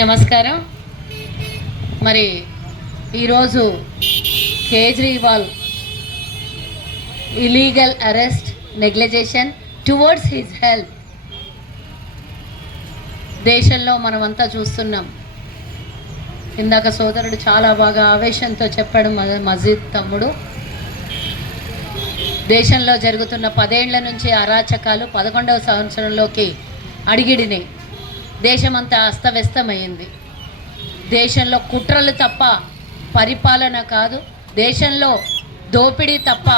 నమస్కారం. మరి ఈరోజు Kejriwal illegal arrest negligence towards his health దేశంలో మనమంతా చూస్తున్నాం. ఇందాక సోదరుడు చాలా బాగా ఆవేశంతో చెప్పాడు మజీద్ తమ్ముడు. దేశంలో జరుగుతున్న పదేళ్ళ నుంచి అరాచకాలు పదకొండవ సంవత్సరంలోకి అడిగిడినాయి దేశమంతా అస్తవ్యస్తమైంది. దేశంలో కుట్రలు తప్ప పరిపాలన కాదు. దేశంలో దోపిడీ తప్ప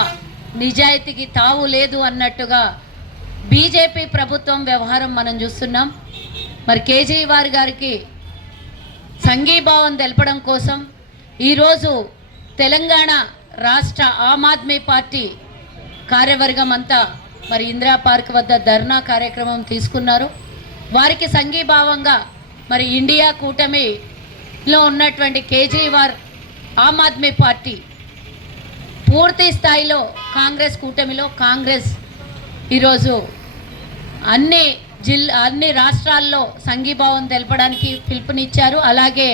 నిజాయితీకి తావు లేదు అన్నట్టుగా బీజేపీ ప్రభుత్వం వ్యవహారం మనం చూస్తున్నాం. మరి కేజ్రీవాల్ గారికి సంఘీభావం తెలపడం కోసం ఈరోజు తెలంగాణ రాష్ట్ర ఆమ్ ఆద్మీ పార్టీ కార్యవర్గం అంతా మరి ఇందిరా పార్క్ వద్ద ధర్నా కార్యక్రమం తీసుకున్నారు. వారికి సంఘీభావంగా మరి ఇండియా కూటమిలో ఉన్నటువంటి కేజ్రీవాల్ ఆమ్ ఆద్మీ పార్టీ పూర్తి స్థాయిలో కాంగ్రెస్ కూటమిలో కాంగ్రెస్ ఈరోజు అన్ని జిల్లా అన్ని రాష్ట్రాల్లో సంఘీభావం తెలపడానికి పిలుపునిచ్చారు. అలాగే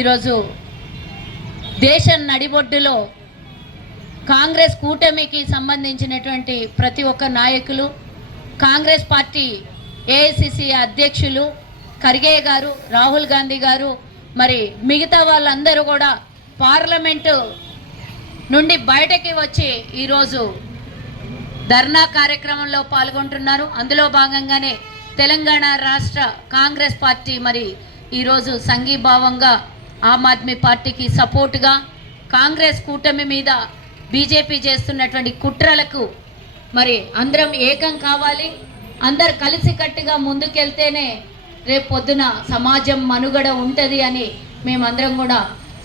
ఈరోజు దేశం నడిబొడ్డులో కాంగ్రెస్ కూటమికి సంబంధించినటువంటి ప్రతి ఒక్క నాయకులు కాంగ్రెస్ పార్టీ ఏఐసిసి అధ్యక్షులు ఖర్గే గారు రాహుల్ గాంధీ గారు మరి మిగతా వాళ్ళందరూ కూడా పార్లమెంటు నుండి బయటకి వచ్చి ఈరోజు ధర్నా కార్యక్రమంలో పాల్గొంటున్నారు. అందులో భాగంగానే తెలంగాణ రాష్ట్ర కాంగ్రెస్ పార్టీ మరి ఈరోజు సంఘీభావంగా ఆమ్ ఆద్మీ పార్టీకి సపోర్టుగా కాంగ్రెస్ కూటమి మీద బీజేపీ చేస్తున్నటువంటి కుట్రలకు మరి అందరం ఏకం కావాలి. అందరు కలిసికట్టుగా ముందుకెళ్తేనే రేపు పొద్దున సమాజం మనుగడ ఉంటుంది అని మేమందరం కూడా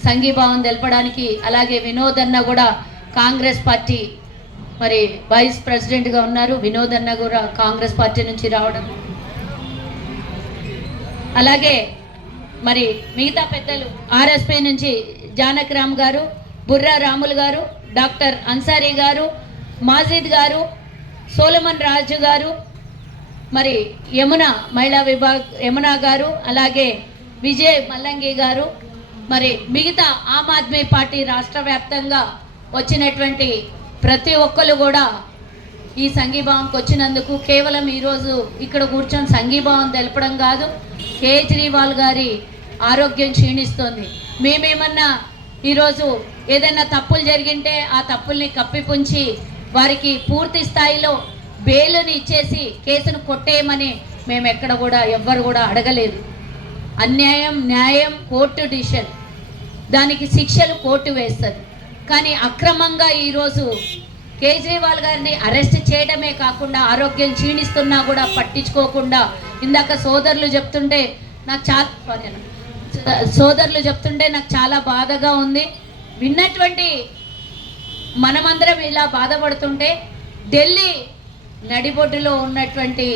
సంఘీభావం తెలపడానికి అలాగే వినోద్ అన్న కూడా కాంగ్రెస్ పార్టీ మరి వైస్ ప్రెసిడెంట్గా ఉన్నారు. వినోద్ అన్న కూడా కాంగ్రెస్ పార్టీ నుంచి రావడం. అలాగే మరి మిగతా పెద్దలు ఆర్ఎస్పీ నుంచి జానక్ రామ్ గారు బుర్రా రాములు గారు డాక్టర్ అన్సారీ గారు మాజిద్ గారు సోలమన్ రాజు గారు మరి యమున మహిళా విభాగ్ యమున గారు అలాగే విజయ్ మల్లంగి గారు మరి మిగతా ఆమ్ ఆద్మీ పార్టీ రాష్ట్ర వ్యాప్తంగా వచ్చినటువంటి ప్రతి ఒక్కరు కూడా ఈ సంఘీభావంకి వచ్చినందుకు కేవలం ఈరోజు ఇక్కడ కూర్చొని సంఘీభావం తెలపడం కాదు కేజ్రీవాల్ గారి ఆరోగ్యం క్షీణిస్తోంది. మేమేమన్నా ఈరోజు ఏదైనా తప్పులు జరిగింటే ఆ తప్పుల్ని కప్పిపుంచి వారికి పూర్తి స్థాయిలో బెయిల్ని ఇచ్చేసి కేసును కొట్టేయమని మేము ఎక్కడ కూడా ఎవ్వరు కూడా అడగలేదు. అన్యాయం న్యాయం కోర్టు డిసిషన్. దానికి శిక్షలు కోర్టు వేస్తుంది. కానీ అక్రమంగా ఈరోజు కేజ్రీవాల్ గారిని అరెస్ట్ చేయడమే కాకుండా ఆరోగ్యం క్షీణిస్తున్నా కూడా పట్టించుకోకుండా ఇందాక సోదరులు చెప్తుంటే నాకు చాలా సోదరులు చెప్తుంటే నాకు చాలా బాధగా ఉంది. విన్నటువంటి మనమందరం ఇలా బాధపడుతుంటే ఢిల్లీ నడిబొడ్డులో ఉన్నటువంటి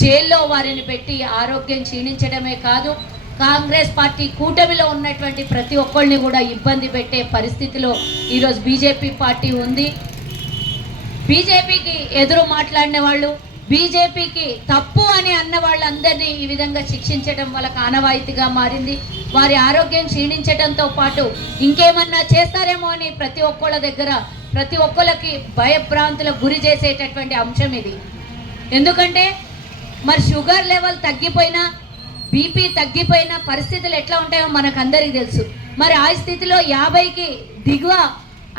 జైల్లో వారిని పెట్టి ఆరోగ్యం క్షీణించడమే కాదు కాంగ్రెస్ పార్టీ కూటమిలో ఉన్నటువంటి ప్రతి ఒక్కరిని కూడా ఇబ్బంది పెట్టే పరిస్థితిలో ఈరోజు బీజేపీ పార్టీ ఉంది. బీజేపీకి ఎదురు మాట్లాడిన వాళ్ళు బీజేపీకి తప్పు అని అన్న వాళ్ళందరినీ ఈ విధంగా శిక్షించడం వాళ్ళకి ఆనవాయితీగా మారింది. వారి ఆరోగ్యం క్షీణించడంతో పాటు ఇంకేమన్నా చేస్తారేమో అని ప్రతి ఒక్కళ్ళ దగ్గర ప్రతి ఒక్కరికి భయభ్రాంతులకు గురి చేసేటటువంటి అంశం ఇది. ఎందుకంటే మరి షుగర్ లెవెల్ తగ్గిపోయినా బీపీ తగ్గిపోయిన పరిస్థితులు ఎట్లా ఉంటాయో మనకు అందరికీ తెలుసు. మరి ఆ స్థితిలో యాభైకి దిగువ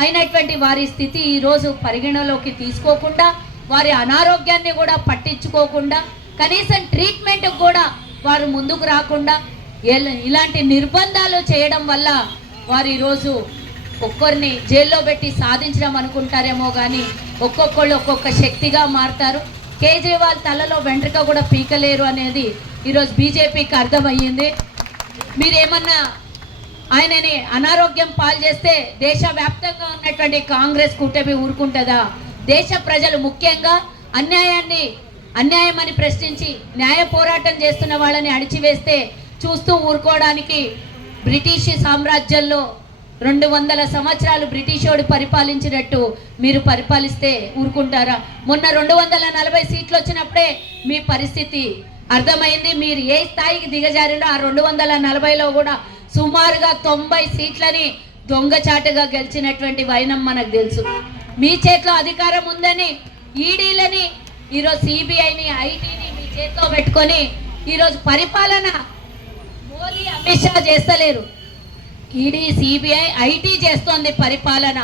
అయినటువంటి వారి స్థితి ఈరోజు పరిగణలోకి తీసుకోకుండా వారి అనారోగ్యాన్ని కూడా పట్టించుకోకుండా కనీసం ట్రీట్మెంట్ కూడా వారు ముందుకు రాకుండా ఇలాంటి నిర్బంధాలు చేయడం వల్ల వారు ఈరోజు ఒక్కరిని జైల్లో పెట్టి సాధించడం అనుకుంటారేమో కానీ ఒక్కొక్కళ్ళు ఒక్కొక్క శక్తిగా మారుతారు. కేజ్రీవాల్ తలలో వెంట్రుక కూడా పీకలేరు అనేది ఈరోజు బీజేపీకి అర్థమయ్యింది. మీరేమన్నా ఆయనని అనారోగ్యం పాలు చేస్తే దేశవ్యాప్తంగా ఉన్నటువంటి కాంగ్రెస్ కూటమి ఊరుకుంటుందా? దేశ ప్రజలు ముఖ్యంగా అన్యాయాన్ని అన్యాయం అని ప్రశ్నించి న్యాయ పోరాటం చేస్తున్న వాళ్ళని అణిచివేస్తే చూస్తూ ఊరుకోవడానికి బ్రిటిష్ సామ్రాజ్యంలో రెండు వందల సంవత్సరాలు బ్రిటిషోడు పరిపాలించినట్టు మీరు పరిపాలిస్తే ఊరుకుంటారా? మొన్న రెండు వందల నలభై సీట్లు వచ్చినప్పుడే మీ పరిస్థితి అర్థమైంది. మీరు ఏ స్థాయికి దిగజారినో ఆ రెండు వందల నలభైలో కూడా సుమారుగా తొంభై సీట్లని దొంగచాటుగా గెలిచినటువంటి వైనం మనకు తెలుసు. మీ చేతిలో అధికారం ఉందని ఈడీలని ఈరోజు సిబిఐని ఐటీని మీ చేతిలో పెట్టుకొని ఈరోజు పరిపాలన మోదీ అమిత్ షా చేస్తలేరు. ఈడీ సిబిఐ ఐటీ చేస్తోంది పరిపాలన.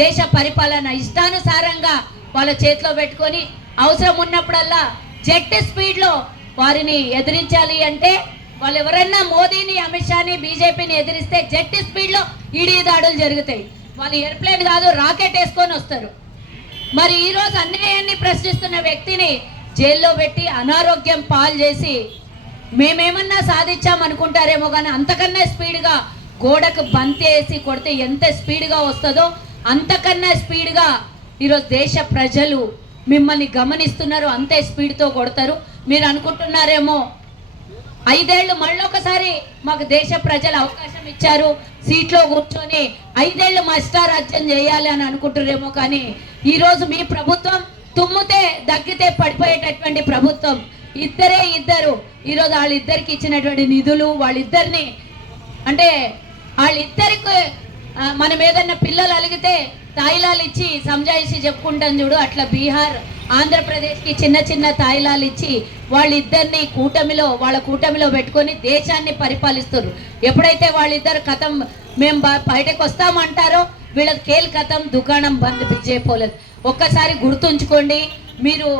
దేశ పరిపాలన ఇష్టానుసారంగా వాళ్ళ చేతిలో పెట్టుకొని అవసరం ఉన్నప్పుడల్లా జెట్ స్పీడ్లో వారిని ఎదిరించాలి అంటే వాళ్ళు ఎవరన్నా మోదీని అమిత్ షాని బీజేపీని ఎదిరిస్తే జెట్ స్పీడ్లో ఈడీ దాడులు జరుగుతాయి. వాళ్ళు ఎయిర్ప్లేన్ కాదు రాకెట్ వేసుకొని వస్తారు. మరి ఈరోజు అన్యాయాన్ని ప్రశ్నిస్తున్న వ్యక్తిని జైల్లో పెట్టి అనారోగ్యం పాలు చేసి మేమేమన్నా సాధించాం అనుకుంటారేమో కానీ అంతకన్నా స్పీడ్గా గోడకు బంతి వేసి కొడితే ఎంత స్పీడ్గా వస్తుందో అంతకన్నా స్పీడ్గా ఈరోజు దేశ ప్రజలు మిమ్మల్ని గమనిస్తున్నారు అంతే స్పీడ్తో కొడతారు. మీరు అనుకుంటున్నారేమో ఐదేళ్ళు మళ్ళొకసారి మాకు దేశ ప్రజలు అవకాశం ఇచ్చారు సీట్లో కూర్చొని ఐదేళ్ళు మష్టారాజ్యం చేయాలి అని అనుకుంటున్నారేమో కానీ ఈరోజు మీ ప్రభుత్వం తుమ్ముతే దగ్గితే పడిపోయేటటువంటి ప్రభుత్వం. ఇద్దరే ఇద్దరు. ఈరోజు వాళ్ళిద్దరికి ఇచ్చినటువంటి నిధులు వాళ్ళిద్దరిని అంటే వాళ్ళిద్దరికి మనం ఏదన్నా పిల్లలు అలిగితే తాయిలాలు ఇచ్చి సంజాయిషి చెప్పుకుంటాం చూడు అట్లా బీహార్ ఆంధ్రప్రదేశ్కి చిన్న చిన్న తాయిలాలు ఇచ్చి వాళ్ళిద్దరిని కూటమిలో వాళ్ళ కూటమిలో పెట్టుకొని దేశాన్ని పరిపాలిస్తారు ఎప్పుడైతే వాళ్ళిద్దరు కథం మేము బయటకు వస్తామంటారో వీళ్ళ కేల్ కథం దుకాణం బంద్ విజయపోలేదు ఒక్కసారి గుర్తుంచుకోండి మీరు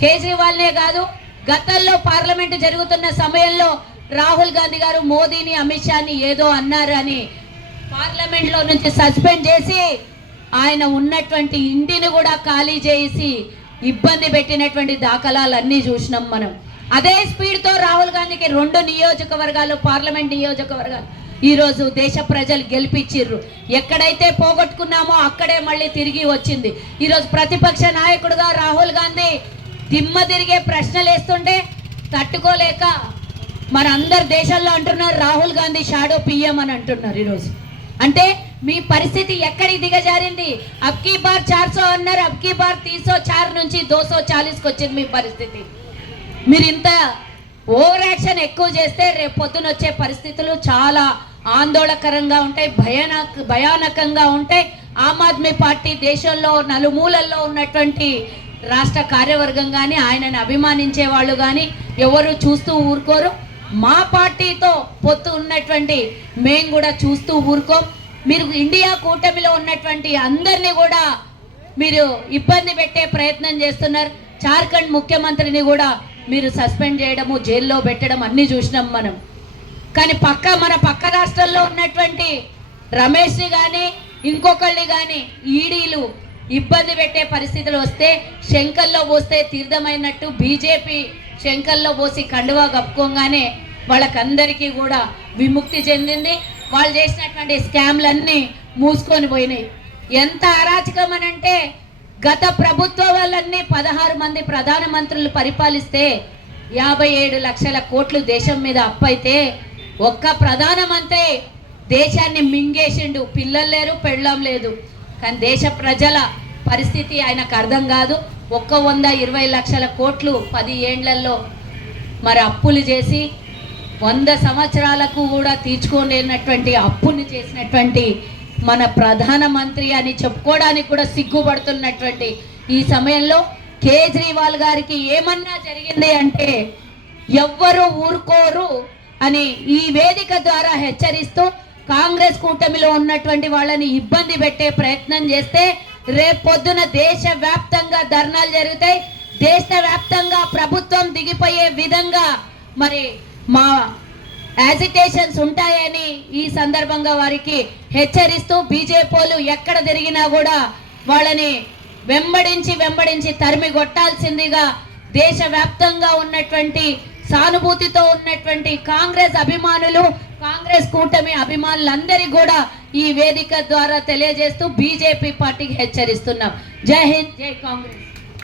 కేజ్రీవాల్నే కాదు గతంలో పార్లమెంట్ జరుగుతున్న సమయంలో రాహుల్ గాంధీ గారు మోదీని అమిత్ షాని ఏదో అన్నారు అని పార్లమెంట్లో నుంచి సస్పెండ్ చేసి ఆయన ఉన్నటువంటి ఇంటిని కూడా ఖాళీ చేసి ఇబ్బంది పెట్టినటువంటి దాఖలాలన్నీ చూసినాం మనం. అదే స్పీడ్తో రాహుల్ గాంధీకి రెండు నియోజకవర్గాలు పార్లమెంట్ నియోజకవర్గాలు ఈరోజు దేశ ప్రజలు గెలిపించిర్రు ఎక్కడైతే పోగొట్టుకున్నామో అక్కడే మళ్ళీ తిరిగి వచ్చింది. ఈరోజు ప్రతిపక్ష నాయకుడుగా రాహుల్ గాంధీ దిమ్మ తిరిగే ప్రశ్నలు వేస్తుంటే తట్టుకోలేక మన అందరు దేశాల్లో అంటున్నారు రాహుల్ గాంధీ షాడో పిఎం అని అంటున్నారు ఈరోజు. అంటే మీ పరిస్థితి ఎక్కడికి దిగజారింది? అబ్కీ బార్ చార్సో అన్నారు అబ్కీ బార్ తీసో చార్ నుంచి దోసో చాలీస్కి వచ్చింది మీ పరిస్థితి. మీరు ఇంత ఓవర్ యాక్షన్ ఎక్కువ చేస్తే రేపు పొద్దున వచ్చే పరిస్థితులు చాలా ఆందోళనకరంగా ఉంటాయి భయానక భయానకంగా ఉంటాయి. ఆమ్ ఆద్మీ పార్టీ దేశంలో నలుమూలల్లో ఉన్నటువంటి రాష్ట్ర కార్యవర్గం కానీ ఆయనను అభిమానించే వాళ్ళు కానీ ఎవరు చూస్తూ ఊరుకోరు. మా పార్టీతో పొత్తు ఉన్నటువంటి మేము కూడా చూస్తూ ఊరుకోం. మీరు ఇండియా కూటమిలో ఉన్నటువంటి అందరినీ కూడా మీరు ఇబ్బంది పెట్టే ప్రయత్నం చేస్తున్నారు. జార్ఖండ్ ముఖ్యమంత్రిని కూడా మీరు సస్పెండ్ చేయడము జైల్లో పెట్టడం అన్నీ చూసినాం మనం. కానీ పక్క మన పక్క రాష్ట్రాల్లో ఉన్నటువంటి రమేష్ని కానీ ఇంకొకళ్ళని కానీ ఈడీలు ఇబ్బంది పెట్టే పరిస్థితులు వస్తే శంకల్లో పోస్తే తీర్థమైనట్టు బీజేపీ శంకల్లో పోసి కండువా కప్పుకోగానే వాళ్ళకందరికీ కూడా విముక్తి చెందింది. వాళ్ళు చేసినటువంటి స్కామ్లన్నీ మూసుకొని పోయినాయి. ఎంత అరాచకం అని అంటే గత ప్రభుత్వ వాళ్ళన్నీ పదహారు మంది ప్రధానమంత్రులు పరిపాలిస్తే యాభై ఏడు లక్షల కోట్లు దేశం మీద అప్పైతే ఒక్క ప్రధానమంత్రి దేశాన్ని మింగేసిండు. పిల్లలు లేరు పెళ్ళం లేదు. కానీ దేశ ప్రజల పరిస్థితి ఆయనకు అర్థం కాదు. ఒక్క వంద ఇరవై లక్షల కోట్లు పది ఏండ్లలో మరి అప్పులు చేసి వంద సంవత్సరాలకు కూడా తీర్చుకోలేనటువంటి అప్పుని చేసినటువంటి మన ప్రధానమంత్రి అని చెప్పుకోవడానికి కూడా సిగ్గుపడుతున్నటువంటి ఈ సమయంలో కేజ్రీవాల్ గారికి ఏమన్నా జరిగింది అంటే ఎవ్వరు ఊరుకోరు అని ఈ వేదిక ద్వారా హెచ్చరిస్తూ కాంగ్రెస్ కూటమిలో ఉన్నటువంటి వాళ్ళని ఇబ్బంది పెట్టే ప్రయత్నం చేస్తే రేపు పొద్దున దేశ వ్యాప్తంగా ధర్నాలు జరుగుతాయి. దేశ వ్యాప్తంగా ప్రభుత్వం దిగిపోయే విధంగా మరి మా యాజిటేషన్స్ ఉంటాయని ఈ సందర్భంగా వారికి హెచ్చరిస్తూ బీజేపీలు ఎక్కడ తిరిగినా కూడా వాళ్ళని వెంబడించి వెంబడించి తరిమి కొట్టాల్సిందిగా దేశవ్యాప్తంగా ఉన్నటువంటి సానుభూతితో ఉన్నటువంటి కాంగ్రెస్ అభిమానులు కాంగ్రెస్ కూటమి అభిమానులందరికీ కూడా ఈ వేదిక ద్వారా తెలియజేస్తూ బీజేపీ పార్టీకి హెచ్చరిస్తున్నాం. జై హింద్ జై కాంగ్రెస్.